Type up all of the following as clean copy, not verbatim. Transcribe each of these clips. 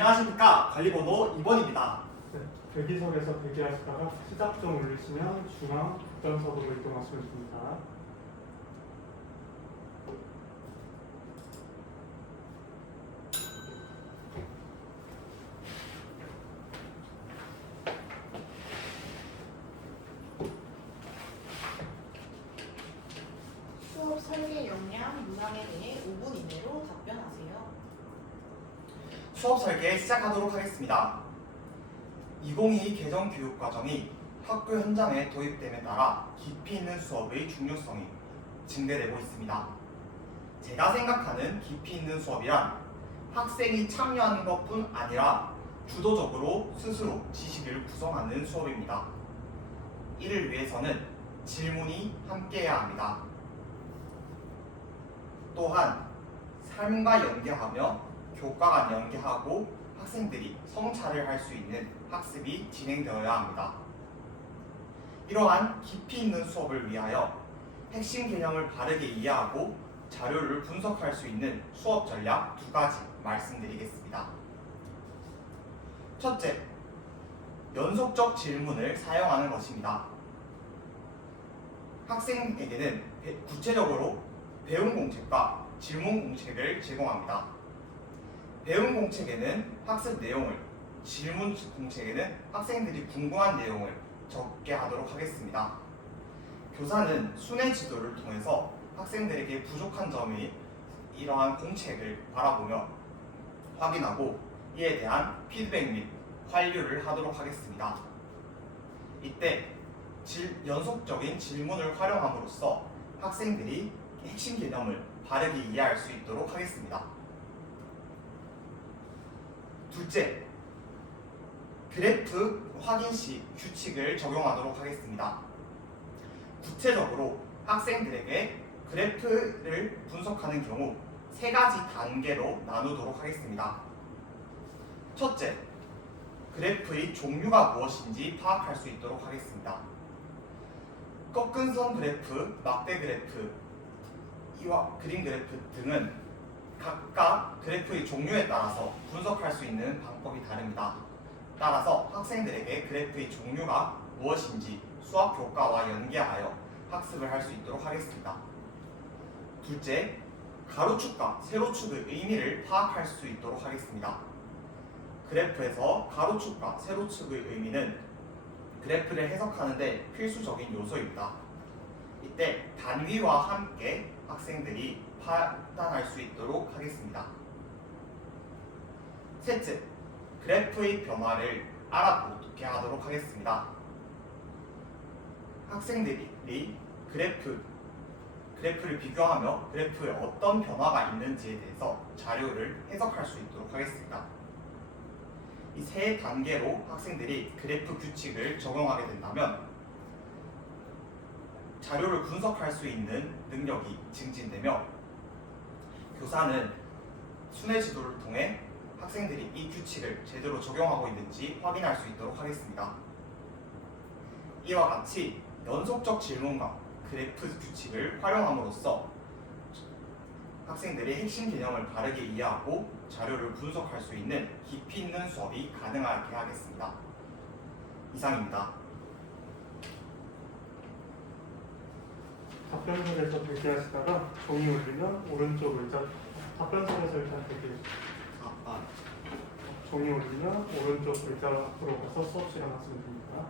안녕하십니까. 관리번호 2번입니다. 네, 대기석에서 대기하시다가 시작 좀 올리시면 중앙 답변석으로 이동하시면 됩니다. 수업 설계 역량, 문항에 대해 5분 이내로 답변하세요. 수업 설계 시작하도록 하겠습니다. 2022 개정 교육과정이 학교 현장에 도입됨에 따라 깊이 있는 수업의 중요성이 증대되고 있습니다. 제가 생각하는 깊이 있는 수업이란 학생이 참여하는 것뿐 아니라 주도적으로 스스로 지식을 구성하는 수업입니다. 이를 위해서는 질문이 함께해야 합니다. 또한 삶과 연계하며 교과 간 연계하고 학생들이 성찰을 할 수 있는 학습이 진행되어야 합니다. 이러한 깊이 있는 수업을 위하여 핵심 개념을 바르게 이해하고 자료를 분석할 수 있는 수업 전략 2가지 말씀드리겠습니다. 첫째, 연속적 질문을 사용하는 것입니다. 학생에게는 구체적으로 배운 공책과 질문 공책을 제공합니다. 배운 공책에는 학습 내용을, 질문 공책에는 학생들이 궁금한 내용을 적게 하도록 하겠습니다. 교사는 순회 지도를 통해서 학생들에게 부족한 점이 이러한 공책을 바라보며 확인하고 이에 대한 피드백 및 환류를 하도록 하겠습니다. 이때 연속적인 질문을 활용함으로써 학생들이 핵심 개념을 바르게 이해할 수 있도록 하겠습니다. 둘째, 그래프 확인 시 규칙을 적용하도록 하겠습니다. 구체적으로 학생들에게 그래프를 분석하는 경우 3가지 단계로 나누도록 하겠습니다. 첫째, 그래프의 종류가 무엇인지 파악할 수 있도록 하겠습니다. 꺾은 선 그래프, 막대 그래프, 이와 그림 그래프 등은 각각 그래프의 종류에 따라서 분석할 수 있는 방법이 다릅니다. 따라서 학생들에게 그래프의 종류가 무엇인지 수학 교과와 연계하여 학습을 할 수 있도록 하겠습니다. 둘째, 가로축과 세로축의 의미를 파악할 수 있도록 하겠습니다. 그래프에서 가로축과 세로축의 의미는 그래프를 해석하는 데 필수적인 요소입니다. 이때 단위와 함께 학생들이 판단할 수 있도록 하겠습니다. 셋째, 그래프의 변화를 알아보게 하도록 하겠습니다. 학생들이 그래프를 비교하며 그래프에 어떤 변화가 있는지에 대해서 자료를 해석할 수 있도록 하겠습니다. 이 3단계로 학생들이 그래프 규칙을 적용하게 된다면 자료를 분석할 수 있는 능력이 증진되며 교사는 순회 지도를 통해 학생들이 이 규칙을 제대로 적용하고 있는지 확인할 수 있도록 하겠습니다. 이와 같이 연속적 질문과 그래프 규칙을 활용함으로써 학생들이 핵심 개념을 바르게 이해하고 자료를 분석할 수 있는 깊이 있는 수업이 가능하게 하겠습니다. 이상입니다. 답변석에서 대기하시다가 종이 울리면 오른쪽 의자, 답변석에서 일단 종이 울리면 오른쪽 의자 앞으로 가서 수업 실행하시면 됩니다.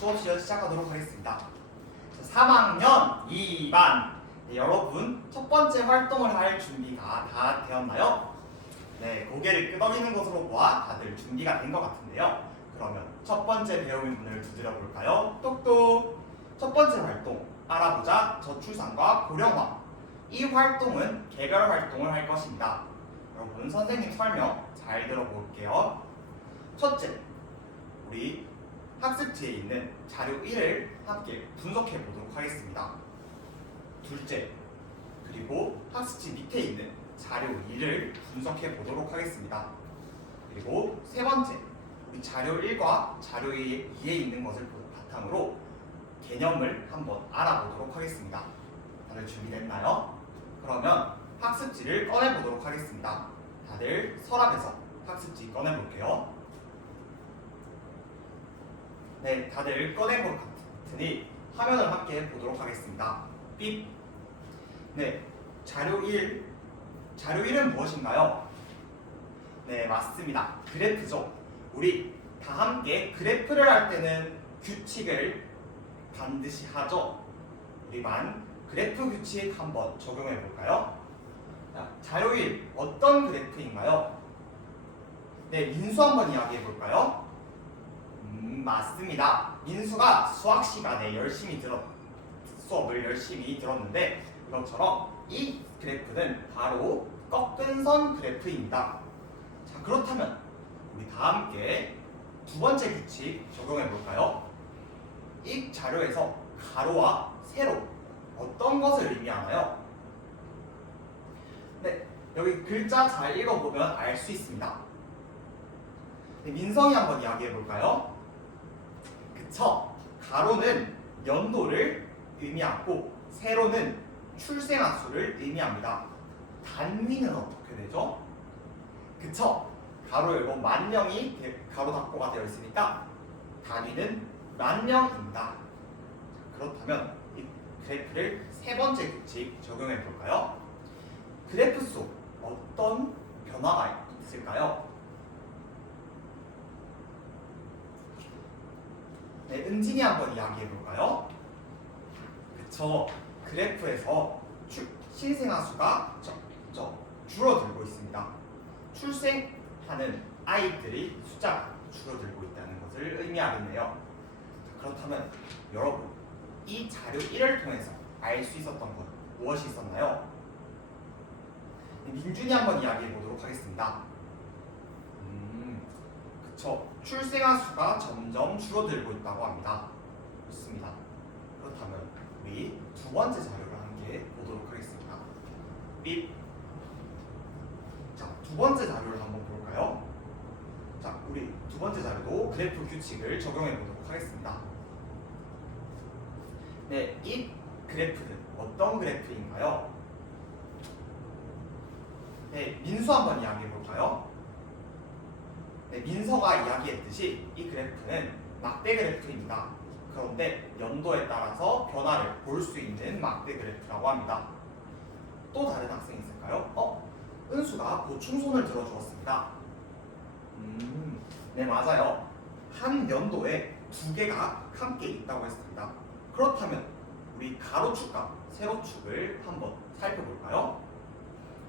수업 시작하도록 하겠습니다. 3학년 2반 여러분 첫 번째 활동을 할 준비가 다 되었나요? 네, 고개를 끄덕이는 것으로 보아 다들 준비가 된 것 같은데요. 그러면 첫 번째 배움의 문을 두드려 볼까요? 똑똑! 첫 번째 활동, 알아보자 저출산과 고령화. 이 활동은 개별 활동을 할 것입니다. 여러분 선생님 설명 잘 들어볼게요. 첫째, 우리 학습지에 있는 자료 1을 함께 분석해 보도록 하겠습니다. 둘째, 그리고 학습지 밑에 있는 자료 2를 분석해 보도록 하겠습니다. 그리고 세 번째, 우리 자료 1과 자료 2에 있는 것을 바탕으로 개념을 한번 알아보도록 하겠습니다. 다들 준비됐나요? 그러면 학습지를 꺼내보도록 하겠습니다. 다들 서랍에서 학습지 꺼내볼게요. 네, 다들 꺼낸 것 같으니 화면을 함께 보도록 하겠습니다. 삐. 네, 자료 1은 무엇인가요? 네, 맞습니다. 그래프죠. 우리 다 함께 그래프를 할 때는 규칙을 반드시 하죠. 우리만 그래프 규칙 한번 적용해 볼까요? 자, 자료 1, 어떤 그래프인가요? 네, 민수 한번 이야기해 볼까요? 맞습니다. 민수가 수학 시간에 수업을 열심히 들었는데 이것처럼 이 그래프는 바로 꺾은 선 그래프입니다. 자, 그렇다면 우리 다 함께 두 번째 규칙 적용해 볼까요? 이 자료에서 가로와 세로 어떤 것을 의미하나요? 네, 여기 글자 잘 읽어보면 알 수 있습니다. 네, 민성이 한번 이야기해 볼까요? 그쵸? 가로는 연도를 의미하고 세로는 출생아 수를 의미합니다. 단위는 어떻게 되죠? 그쵸? 가로 열고 만 명이 가로 닫고가 되어 있으니까 단위는 만 명입니다. 그렇다면 이 그래프를 세 번째 규칙 적용해 볼까요? 그래프 속 어떤 변화가 있을까요? 네, 은진이 한번 이야기해 볼까요? 그쵸? 그래프에서 신생아 수가 줄어들고 있습니다. 출생하는 아이들이 숫자가 줄어들고 있다는 것을 의미하겠네요. 그렇다면 여러분, 이 자료 1을 통해서 알 수 있었던 것 무엇이 있었나요? 민준이 한번 이야기해 보도록 하겠습니다. 그쵸? 출생아 수가 점점 줄어들고 있다고 합니다. 좋습니다. 그렇다면 우리 두 번째 자료를 함께 보도록 하겠습니다. 삐. 자, 두 번째 자료를 한번 볼까요? 자, 우리 두 번째 자료도 그래프 규칙을 적용해 보도록 하겠습니다. 네, 이 그래프는 어떤 그래프인가요? 네, 민수 한번 이야기해 볼까요? 네, 민서가 이야기했듯이 이 그래프는 막대 그래프입니다. 그런데 연도에 따라서 변화를 볼 수 있는 막대 그래프라고 합니다. 또 다른 학생이 있을까요? 은수가 보충손을 들어주었습니다. 네, 맞아요. 한 연도에 두 개가 함께 있다고 했습니다. 그렇다면 우리 가로축과 세로축을 한번 살펴볼까요?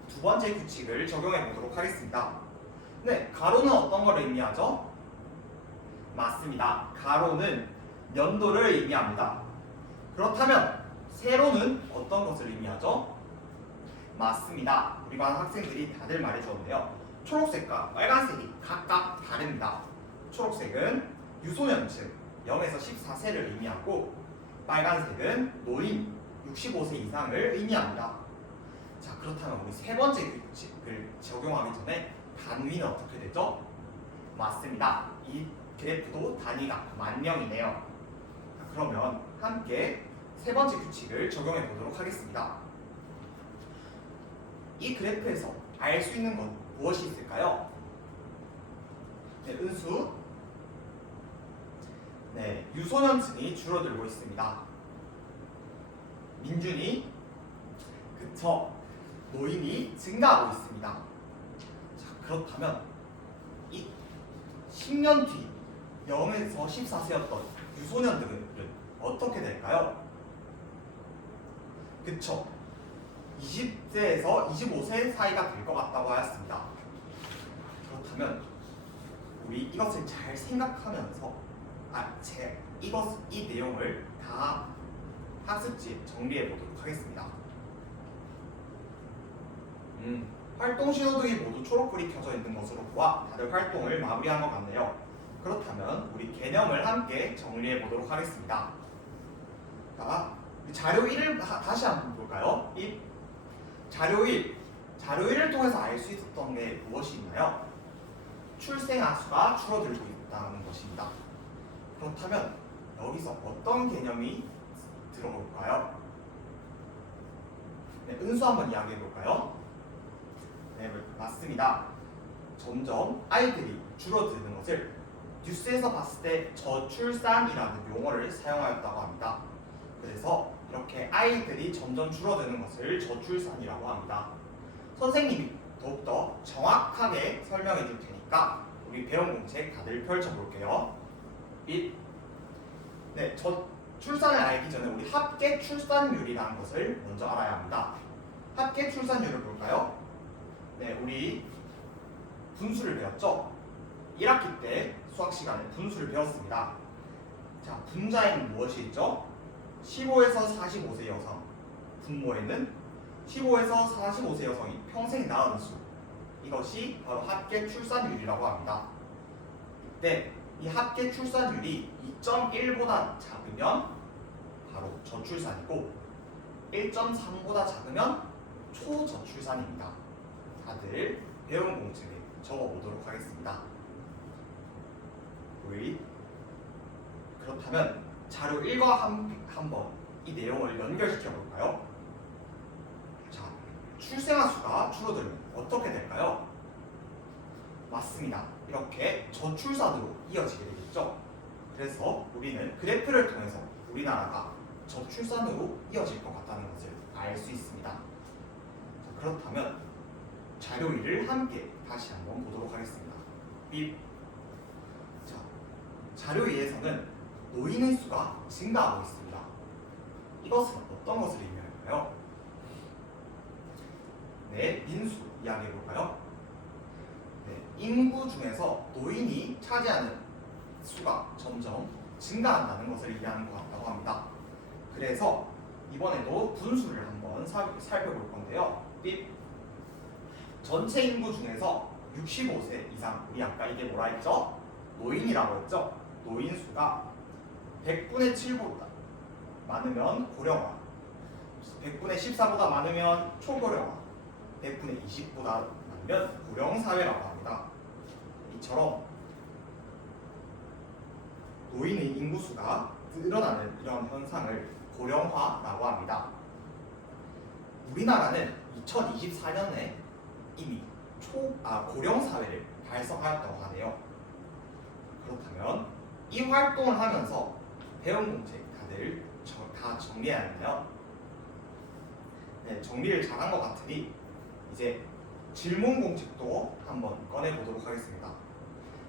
두 번째 규칙을 적용해 보도록 하겠습니다. 네, 가로는 어떤 걸 의미하죠? 맞습니다. 가로는 연도를 의미합니다. 그렇다면 세로는 어떤 것을 의미하죠? 맞습니다. 우리 반 학생들이 다들 말해주었네요. 초록색과 빨간색이 각각 다릅니다. 초록색은 유소년층 0에서 14세를 의미하고 빨간색은 노인 65세 이상을 의미합니다. 자, 그렇다면 우리 세 번째 규칙을 적용하기 전에 단위는 어떻게 되죠? 맞습니다. 이 그래프도 단위가 만 명이네요. 자, 그러면 함께 세 번째 규칙을 적용해 보도록 하겠습니다. 이 그래프에서 알 수 있는 건 무엇이 있을까요? 네, 은수. 네, 유소년층이 줄어들고 있습니다. 민준이. 그쵸? 노인이 증가하고 있습니다. 자, 그렇다면 이 10년 뒤 0에서 14세였던 유소년들은 어떻게 될까요? 그쵸? 20세에서 25세 사이가 될 것 같다고 하였습니다. 그렇다면 우리 이것을 잘 생각하면서 이 내용을 다 학습지에 정리해 보도록 하겠습니다. 활동 신호등이 모두 초록불이 켜져 있는 것으로 보아 다들 활동을 마무리한 것 같네요. 그렇다면 우리 개념을 함께 정리해 보도록 하겠습니다. 자, 자료 1을 다시 한번 볼까요? 자료 1을 통해서 알 수 있었던 게 무엇이 있나요? 출생아 수가 줄어들고 있다는 것입니다. 그렇다면 여기서 어떤 개념이 들어볼까요? 네, 은수 한번 이야기해 볼까요? 네, 맞습니다. 점점 아이들이 줄어드는 것을 뉴스에서 봤을 때 저출산이라는 용어를 사용하였다고 합니다. 그래서 이렇게 아이들이 점점 줄어드는 것을 저출산이라고 합니다. 선생님이 더욱더 정확하게 설명해 줄 테니까 우리 배운 공책 다들 펼쳐볼게요. 네, 저출산을 알기 전에 우리 합계 출산율이라는 것을 먼저 알아야 합니다. 합계 출산율을 볼까요? 네, 우리 분수를 배웠죠? 1학기 때 수학 시간에 분수를 배웠습니다. 자, 분자에는 무엇이 있죠? 15에서 45세 여성, 분모에는 15에서 45세 여성이 평생 낳은 수, 이것이 바로 합계 출산율이라고 합니다. 이때 이 합계 출산율이 2.1보다 작으면 바로 저출산이고 1.3보다 작으면 초저출산입니다. 다들 배운 공책에 적어보도록 하겠습니다. 그렇다면 자료 1과 한번 이 내용을 연결시켜 볼까요? 자, 출생아 수가 줄어들면 어떻게 될까요? 맞습니다. 이렇게 저출산으로 이어지게 되겠죠. 그래서 우리는 그래프를 통해서 우리나라가 저출산으로 이어질 것 같다는 것을 알 수 있습니다. 자, 그렇다면 자료 1을 함께 다시 한번 보도록 하겠습니다. 자, 자료 2에서는 노인의 수가 증가하고 있습니다. 이것은 어떤 것을 의미할까요? 네, 민수 이야기해 볼까요? 네, 인구 중에서 노인이 차지하는 수가 점점 증가한다는 것을 의미하는 것 같다고 합니다. 그래서 이번에도 분수를 한번 살펴볼 건데요. 전체 인구 중에서 65세 이상, 우리 아까 이게 뭐라 했죠? 노인이라고 했죠? 노인 수가 100분의 7보다 많으면 고령화, 100분의 14보다 많으면 초고령화, 100분의 20보다 많으면 고령사회라고 합니다. 이처럼 노인의 인구수가 늘어나는 이런 현상을 고령화라고 합니다. 우리나라는 2024년에 이미 고령사회를 달성하였다고 하네요. 그렇다면 이 활동을 하면서 배운 공책 다들 다 정리해야 했나요? 네, 정리를 잘한 것 같으니 이제 질문 공책도 한번 꺼내보도록 하겠습니다.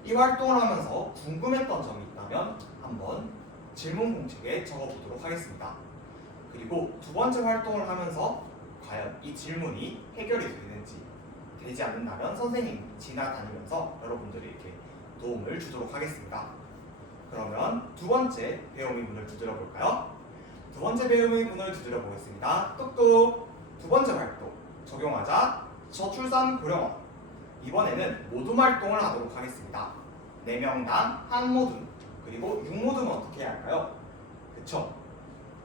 이 활동을 하면서 궁금했던 점이 있다면 한번 질문 공책에 적어보도록 하겠습니다. 그리고 두 번째 활동을 하면서 과연 이 질문이 해결이 되는지 되지 않는다면 선생님이 지나다니면서 여러분들에게 도움을 주도록 하겠습니다. 그러면 두 번째 배움의 문을 두드려 볼까요? 두 번째 배움의 문을 두드려 보겠습니다. 뚝뚝! 두 번째 활동 적용하자 저출산 고령화. 이번에는 모둠 활동을 하도록 하겠습니다. 4명당 한 모둠, 그리고 6모둠은 어떻게 해야 할까요? 그쵸?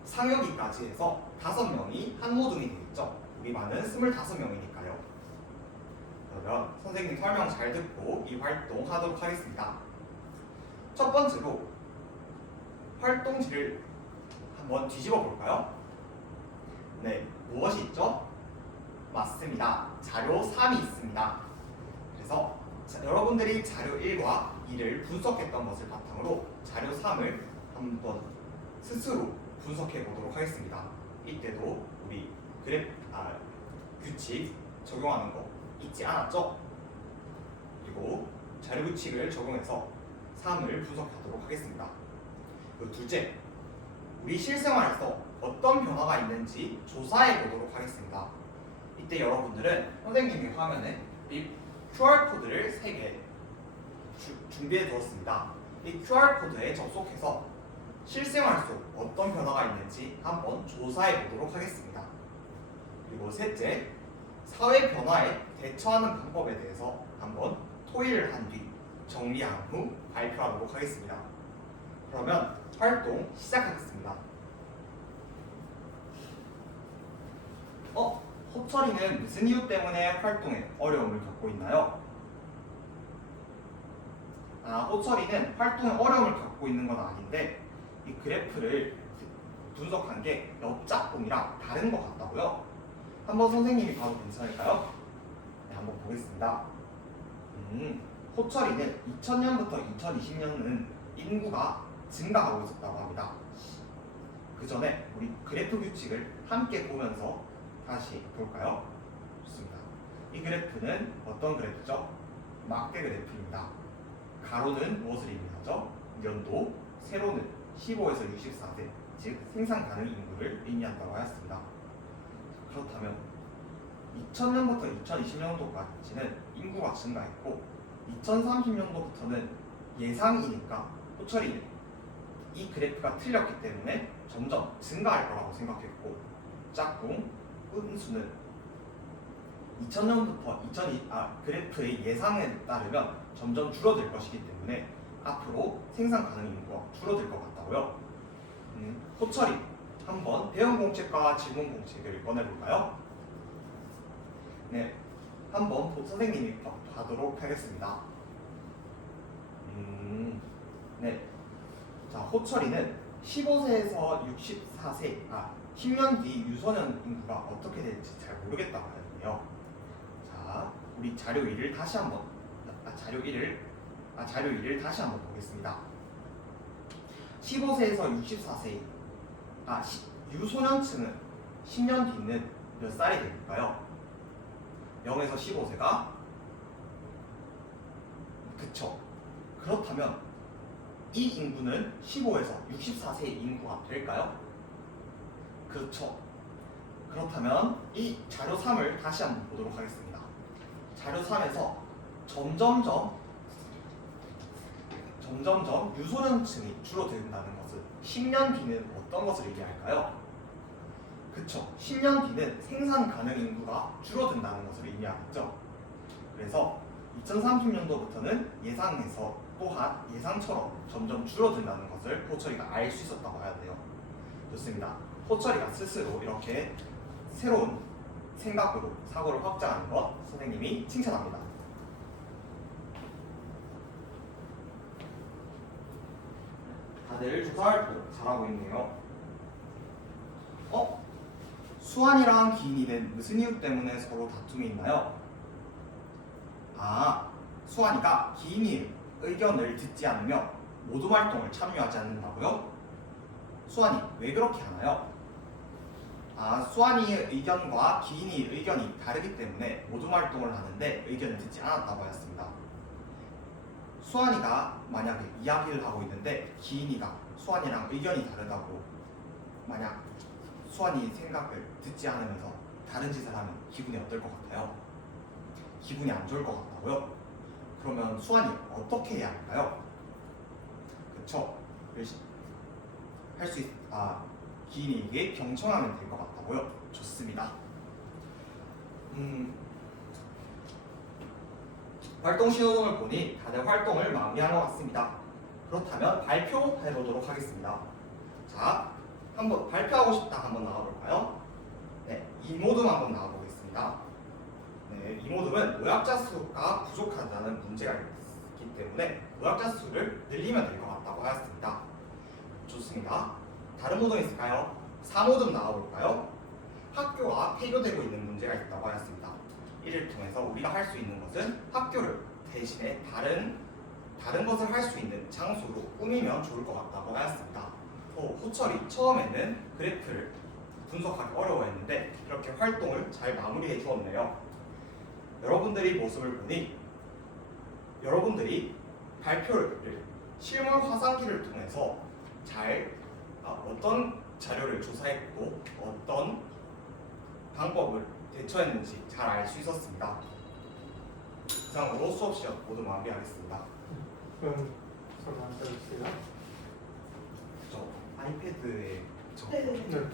상여기까지 해서 5명이 한 모둠이 되겠죠? 우리 반은 25명이니까요. 그러면 선생님 설명 잘 듣고 이 활동 하도록 하겠습니다. 첫 번째로 활동지를 한번 뒤집어 볼까요? 네, 무엇이 있죠? 맞습니다. 자료 3이 있습니다. 그래서 여러분들이 자료 1과 2를 분석했던 것을 바탕으로 자료 3을 한번 스스로 분석해 보도록 하겠습니다. 이때도 우리 규칙 적용하는 거 잊지 않았죠? 그리고 자료 규칙을 적용해서 3을 분석하도록 하겠습니다. 그리고 둘째, 우리 실생활에서 어떤 변화가 있는지 조사해 보도록 하겠습니다. 이때 여러분들은 선생님이 화면에 QR코드를 3개 준비해 두었습니다. 이 QR코드에 접속해서 실생활 속 어떤 변화가 있는지 한번 조사해 보도록 하겠습니다. 그리고 셋째, 사회 변화에 대처하는 방법에 대해서 한번 토의를 한 뒤 정리한 후 발표하도록 하겠습니다. 그러면 활동 시작하겠습니다. 호철이는 무슨 이유 때문에 활동에 어려움을 겪고 있나요? 호철이는 활동에 어려움을 겪고 있는 건 아닌데 이 그래프를 분석한 게 옆짝꿍이랑 다른 것 같다고요? 한번 선생님이 봐도 괜찮을까요? 네, 한번 보겠습니다. 호철이는 2000년부터 2020년은 인구가 증가하고 있었다고 합니다. 그 전에 우리 그래프 규칙을 함께 보면서 다시 볼까요? 좋습니다. 이 그래프는 어떤 그래프죠? 막대 그래프입니다. 가로는 무엇을 의미하죠? 연도, 세로는 15에서 64세, 즉 생산 가능 인구를 의미한다고 하였습니다. 그렇다면 2000년부터 2020년도까지는 인구가 증가했고 2030년도부터는 예상이니까 호철이는 이 그래프가 틀렸기 때문에 점점 증가할 거라고 생각했고 짝꿍, 은수는 2000년부터 그래프의 예상에 따르면 점점 줄어들 것이기 때문에 앞으로 생산 가능 인구가 줄어들 것 같다고요. 호철이 한번 배운 공책과 질문 공책을 꺼내볼까요? 네, 한번 선생님이 봐도록 하겠습니다. 네, 자 호철이는 15세에서 64세, 10년 뒤 유소년 인구가 어떻게 될지 잘 모르겠다고 하는데요. 자, 우리 자료 1을 다시 한번 자료 1을 다시 한번 보겠습니다. 15세에서 64세, 유소년층은 10년 뒤는 몇 살이 될까요? 0에서 15세가 그쵸. 그렇다면 이 인구는 15에서 64세 인구가 될까요? 그렇죠. 그렇다면 이 자료 3을 다시 한번 보도록 하겠습니다. 자료 3에서 점점점 유소년층이 줄어든다는 것은 10년 뒤는 어떤 것을 의미할까요? 그쵸. 10년 뒤는 생산 가능 인구가 줄어든다는 것을 의미하겠죠. 그래서 2030년도부터는 예상에서 또한 예상처럼 점점 줄어든다는 것을 호철이가 알 수 있었다고 해야 돼요. 좋습니다. 호철이가 스스로 이렇게 새로운 생각으로 사고를 확장하는 것 선생님이 칭찬합니다. 다들 조사활동 잘하고 있네요. 수환이랑 기인이는 무슨 이유 때문에 서로 다툼이 있나요? 수환이가 기인이의 의견을 듣지 않으며 모둠 활동을 참여하지 않는다고요? 수환이 왜 그렇게 하나요? 수환이의 의견과 기인이의 의견이 다르기 때문에 모둠 활동을 하는데 의견을 듣지 않았다고 하였습니다. 수환이가 만약에 이야기를 하고 있는데 기인이가 수환이랑 의견이 다르다고 만약 수환이 생각을 듣지 않으면서 다른 짓을 하면 기분이 어떨 것 같아요? 기분이 안 좋을 것 같다고요? 그러면 수환이 어떻게 해야 할까요? 그쵸? 기인이에게 경청하면 될 것 같다고요? 좋습니다. 활동 신호등을 보니 다들 활동을 마무리한 것 같습니다. 그렇다면 발표해 보도록 하겠습니다. 자, 한번 발표하고 싶다 한번 나와볼까요? 네, 이모둠 한번 나와보겠습니다. 네, 이모둠은 노약자 수가 부족하다는 문제가 있기 때문에 노약자 수를 늘리면 될 것 같다고 하였습니다. 좋습니다. 다른 모둠 있을까요? 4모둠 나와볼까요? 학교가 폐교되고 있는 문제가 있다고 하였습니다. 이를 통해서 우리가 할 수 있는 것은 학교를 대신에 다른 것을 할 수 있는 장소로 꾸미면 좋을 것 같다고 하였습니다. 호철이 처음에는 그래프를 분석하기 어려워했는데 이렇게 활동을 잘 마무리해 주었네요. 여러분들이 모습을 보니 여러분들이 발표를 실물 화상기를 통해서 잘 어떤 자료를 조사했고 어떤 방법을 대처했는지 잘 알 수 있었습니다. 이상으로 수업 시간 모두 마무리하겠습니다. 그럼 저는 앉아주세요. 저 아이패드에 저 네네네. 네.